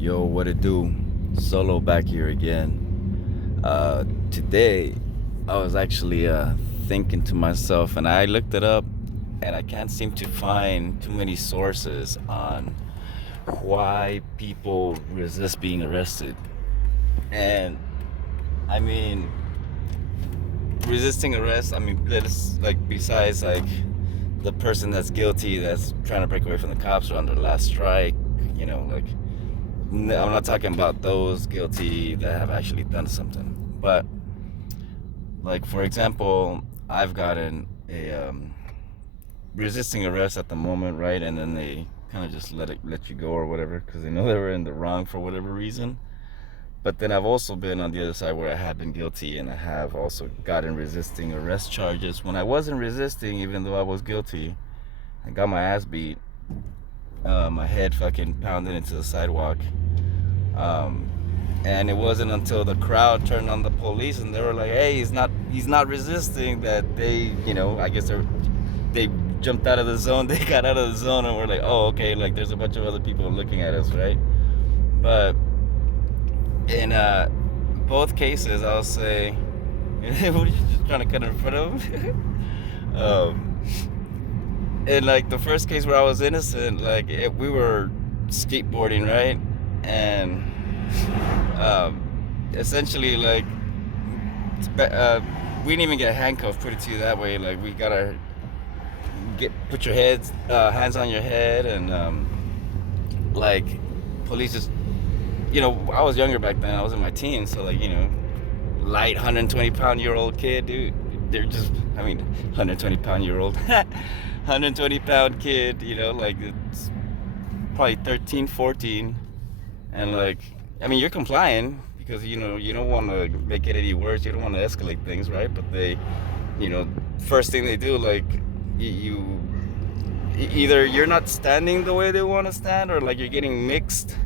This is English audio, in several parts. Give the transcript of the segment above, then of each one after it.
Yo, what it do? Solo back here again. Today, I was actually thinking to myself, and I looked it up, and I can't seem to find too many sources on why people resist being arrested. And I mean, resisting arrest, I mean, that's like besides like the person that's guilty that's trying to break away from the cops or under the last strike, like I'm not talking about those guilty that have actually done something, but like for example, I've gotten a resisting arrest at the moment, right? And then they kind of just let you go or whatever because they know they were in the wrong for whatever reason. But then I've also been on the other side where I have been guilty and I have also gotten resisting arrest charges when I wasn't resisting, even though I was guilty. I got my ass beat, my head fucking pounded into the sidewalk. Um, and it wasn't until the crowd turned on the police and they were like, "Hey, he's not resisting," that I guess they jumped out of the zone. They got out of the zone and we're like, "Oh, okay." Like there's a bunch of other people looking at us, right? But in both cases, I'll say, were you just trying to cut in front of him? In like the first case where I was innocent, like we were skateboarding, right? And essentially, like we didn't even get handcuffed. Put it to you that way. Like we gotta put your hands on your head, and like police just, I was younger back then. I was in my teens, so like light 120-pound-year-old kid, dude. They're just, 120-pound-year-old, 120-pound kid, like it's probably 13, 14, and like, you're complying because you don't want to make it any worse. You don't want to escalate things, right? But they, first thing they do, like you either you're not standing the way they want to stand, or like you're getting mixed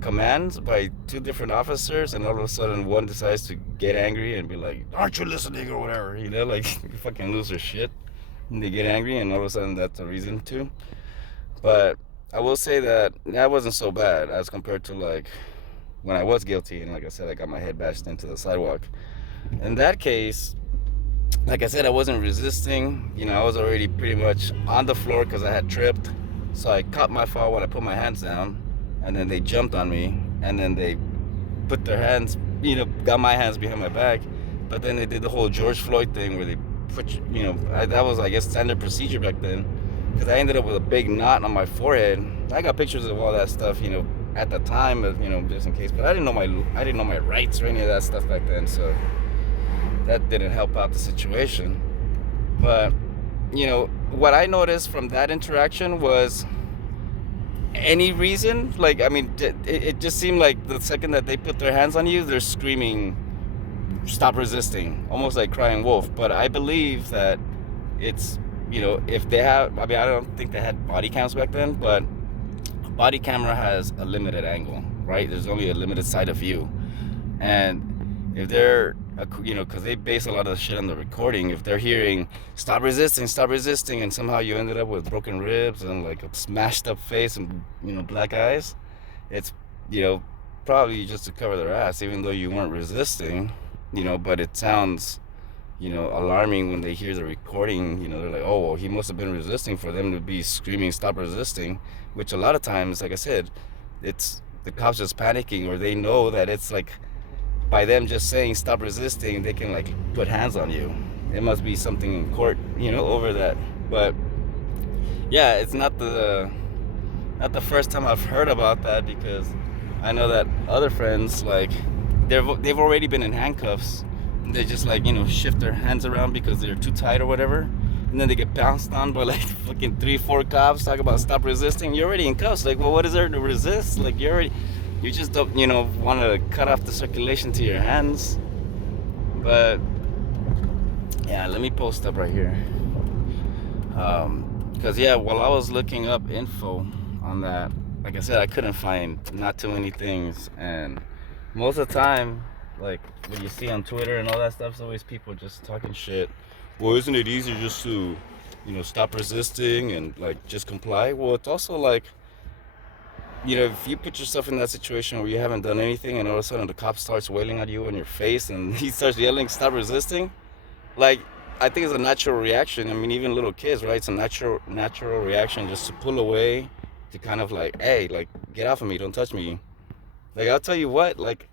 commands by two different officers, and all of a sudden one decides to get angry and be like, "Aren't you listening?" or whatever, like you fucking lose their shit. And they get angry, and all of a sudden that's a reason to. But I will say that wasn't so bad as compared to like when I was guilty, and like I said, I got my head bashed into the sidewalk. In that case, like I said, I wasn't resisting. I was already pretty much on the floor because I had tripped. So I caught my fall when I put my hands down, and then they jumped on me, and then they put their hands, got my hands behind my back. But then they did the whole George Floyd thing where they put, that was, I guess, standard procedure back then. Because I ended up with a big knot on my forehead. I got pictures of all that stuff, at the time, just in case. But I didn't know my rights or any of that stuff back then, so that didn't help out the situation. But what I noticed from that interaction was any reason, like it just seemed like the second that they put their hands on you, they're screaming, "Stop resisting," almost like crying wolf. But I believe that it's, if they have, I don't think they had body cams back then, but a body camera has a limited angle, right? There's only a limited side of view. And if they're, because they base a lot of the shit on the recording, if they're hearing stop resisting," and somehow you ended up with broken ribs and like a smashed up face and, black eyes, it's, probably just to cover their ass, even though you weren't resisting, but it sounds, alarming when they hear the recording. They're like, "Oh, well, he must have been resisting," for them to be screaming "stop resisting," which a lot of times, like I said, it's the cops just panicking, or they know that it's like, by them just saying "stop resisting," they can like put hands on you. It must be something in court, over that. But yeah, it's not the first time I've heard about that, because I know that other friends, like they've already been in handcuffs, and they just like shift their hands around because they're too tight or whatever, and then they get bounced on by like fucking 3-4 cops talk about "stop resisting." You're already in cuffs. Like, well, what is there to resist? Like, you just don't, want to cut off the circulation to your hands. But yeah, let me post up right here. Because yeah, while I was looking up info on that, like I said, I couldn't find not too many things. And most of the time, like what you see on Twitter and all that stuff, is always people just talking shit. Well, isn't it easier just to, stop resisting and like just comply? Well, it's also like, if you put yourself in that situation where you haven't done anything and all of a sudden the cop starts wailing at you in your face and he starts yelling, stop resisting, like, I think it's a natural reaction. I mean, even little kids, right? It's a natural reaction just to pull away, to kind of like, hey, like, get off of me, don't touch me. Like, I'll tell you what, like,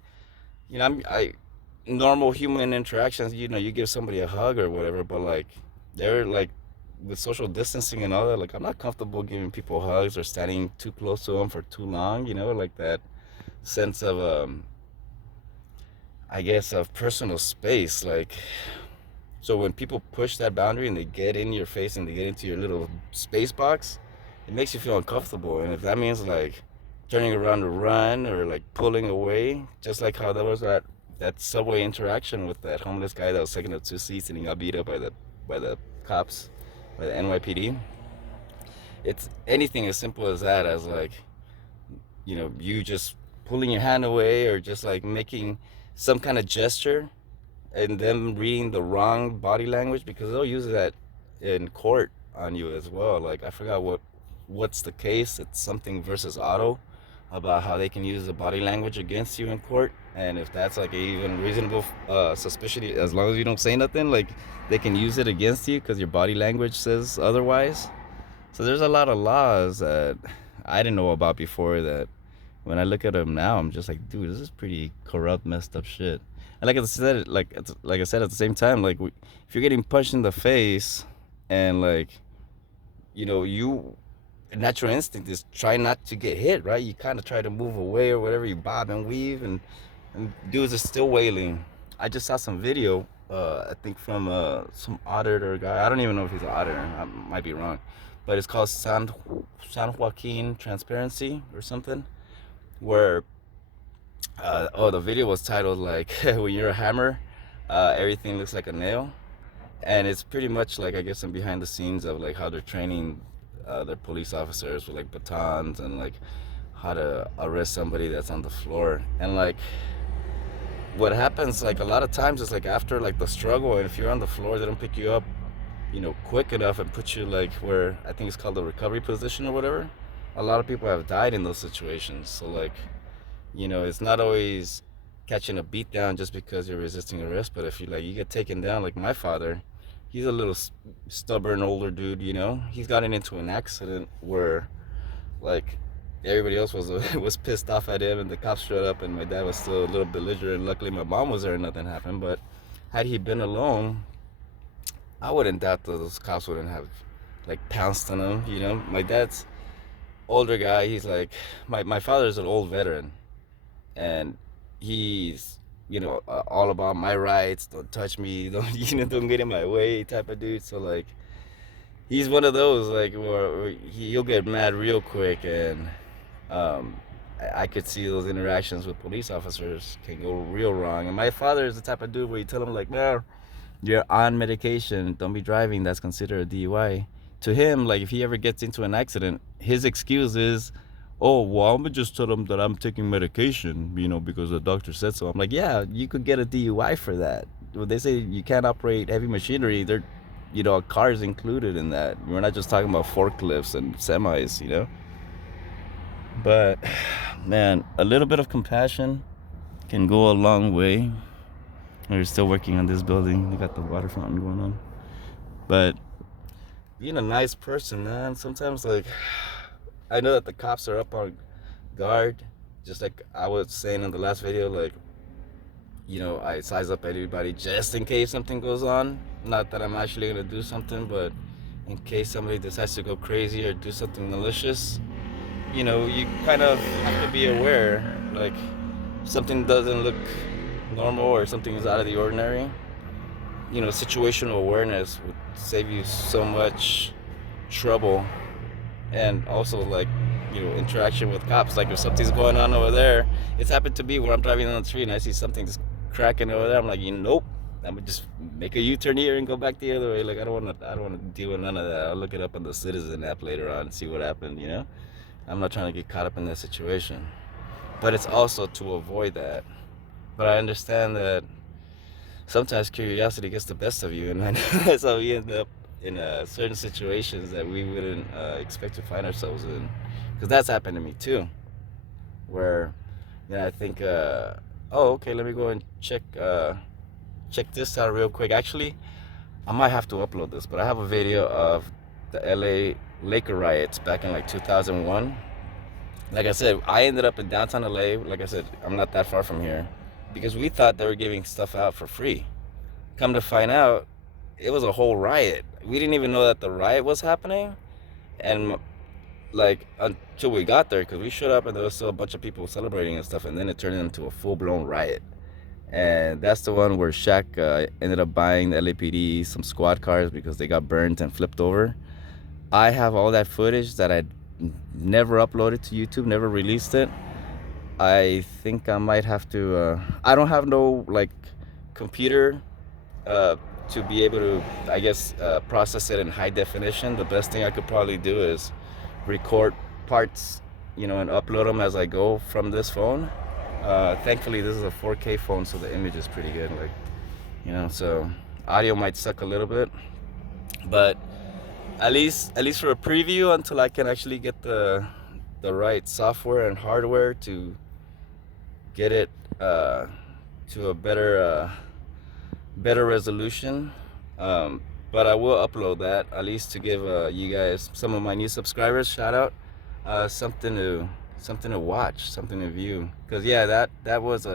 I normal human interactions, you give somebody a hug or whatever, but like, they're like, with social distancing and all that, like, I'm not comfortable giving people hugs or standing too close to them for too long, like that sense of, I guess, of personal space. Like, so when people push that boundary and they get in your face and they get into your little space box, it makes you feel uncomfortable. And if that means like turning around to run or like pulling away, just like how there was that subway interaction with that homeless guy that was taking up 2 seats and he got beat up by the cops, by the NYPD. It's anything as simple as that, as like, you just pulling your hand away or just like making some kind of gesture and them reading the wrong body language, because they'll use that in court on you as well. Like, I forgot what's the case. It's something versus auto, about how they can use the body language against you in court, and if that's like a even reasonable suspicion, as long as you don't say nothing, like, they can use it against you because your body language says otherwise. So there's a lot of laws that I didn't know about before, that when I look at them now, I'm just like, dude, this is pretty corrupt, messed up shit. And like I said, at the same time, like, if you're getting punched in the face, and like, you natural instinct is try not to get hit, right? You kind of try to move away or whatever. You bob and weave, and dudes are still wailing. I just saw some video, I think from some auditor guy. I don't even know if he's an auditor. I might be wrong, but it's called San Joaquin Transparency or something, where the video was titled like when you're a hammer, everything looks like a nail. And it's pretty much like, I guess, some behind the scenes of like how they're training their police officers with like batons, and like how to arrest somebody that's on the floor. And like, what happens like a lot of times is like, after like the struggle, and if you're on the floor, they don't pick you up quick enough and put you like where I think it's called the recovery position or whatever. A lot of people have died in those situations. So like, it's not always catching a beat down just because you're resisting arrest, but if you get taken down, like my father, he's a little stubborn older dude, he's gotten into an accident where like everybody else was was pissed off at him, and the cops showed up, and my dad was still a little belligerent. Luckily my mom was there and nothing happened, but had he been alone, I wouldn't doubt that those cops wouldn't have like pounced on him. My dad's older guy, he's like, my father's an old veteran, and he's all about my rights, don't touch me, don't don't get in my way type of dude. So like, he's one of those like where he'll get mad real quick, and I could see those interactions with police officers can go real wrong. And my father is the type of dude where you tell him like, no, you're on medication, don't be driving, that's considered a DUI. To him, like, if he ever gets into an accident, his excuse is, oh, well, I'm gonna just tell them that I'm taking medication, because the doctor said so. I'm like, yeah, you could get a DUI for that. When they say you can't operate heavy machinery, they're, a car is included in that. We're not just talking about forklifts and semis. But man, a little bit of compassion can go a long way. We're still working on this building. We got the water fountain going on. But being a nice person, man, sometimes like, I know that the cops are up on guard, just like I was saying in the last video, like, I size up everybody just in case something goes on. Not that I'm actually gonna do something, but in case somebody decides to go crazy or do something malicious, you kind of have to be aware, like, something doesn't look normal or something is out of the ordinary. Situational awareness would save you so much trouble, and also like, interaction with cops. Like, if something's going on over there, it's happened to me where I'm driving on the street and I see something's cracking over there. I'm like, nope, I'm gonna just make a U-turn here and go back the other way. Like, I don't want to deal with none of that. I'll look it up on the Citizen app later on and see what happened. I'm not trying to get caught up in that situation, but it's also to avoid that. But I understand that sometimes curiosity gets the best of you, and that's how we end up in certain situations that we wouldn't expect to find ourselves in. Because that's happened to me too. where I think oh, okay, let me go and check this out real quick. Actually, I might have to upload this, but I have a video of the LA Laker riots back in like 2001. Like I said, I ended up in downtown LA. Like I said, I'm not that far from here because we thought they were giving stuff out for free. Come to find out, it was a whole riot. We didn't even know that the riot was happening, and like until we got there, because we showed up and there was still a bunch of people celebrating and stuff, and then it turned into a full blown riot. And that's the one where Shaq ended up buying the LAPD some squad cars because they got burned and flipped over. I have all that footage that I never uploaded to YouTube, never released it. I think I might have to. I don't have no like computer uh, to be able to, I guess, process it in high definition. The best thing I could probably do is record parts, and upload them as I go from this phone. Thankfully, this is a 4K phone, so the image is pretty good. Like, so audio might suck a little bit, but at least for a preview until I can actually get the right software and hardware to get it to a better resolution. But I will upload that at least to give you guys, some of my new subscribers, shout out, something to watch, something to view. Cause yeah, that was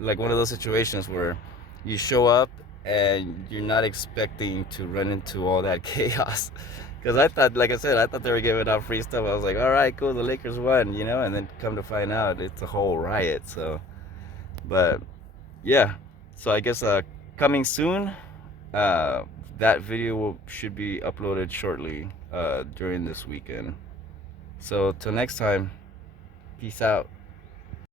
like one of those situations where you show up and you're not expecting to run into all that chaos. Cause I thought, like I said, I thought they were giving out free stuff. I was like, all right, cool, the Lakers won, and then come to find out it's a whole riot. So, but yeah, so I guess coming soon. Uh, that video should be uploaded shortly during this weekend. So till next time, peace out.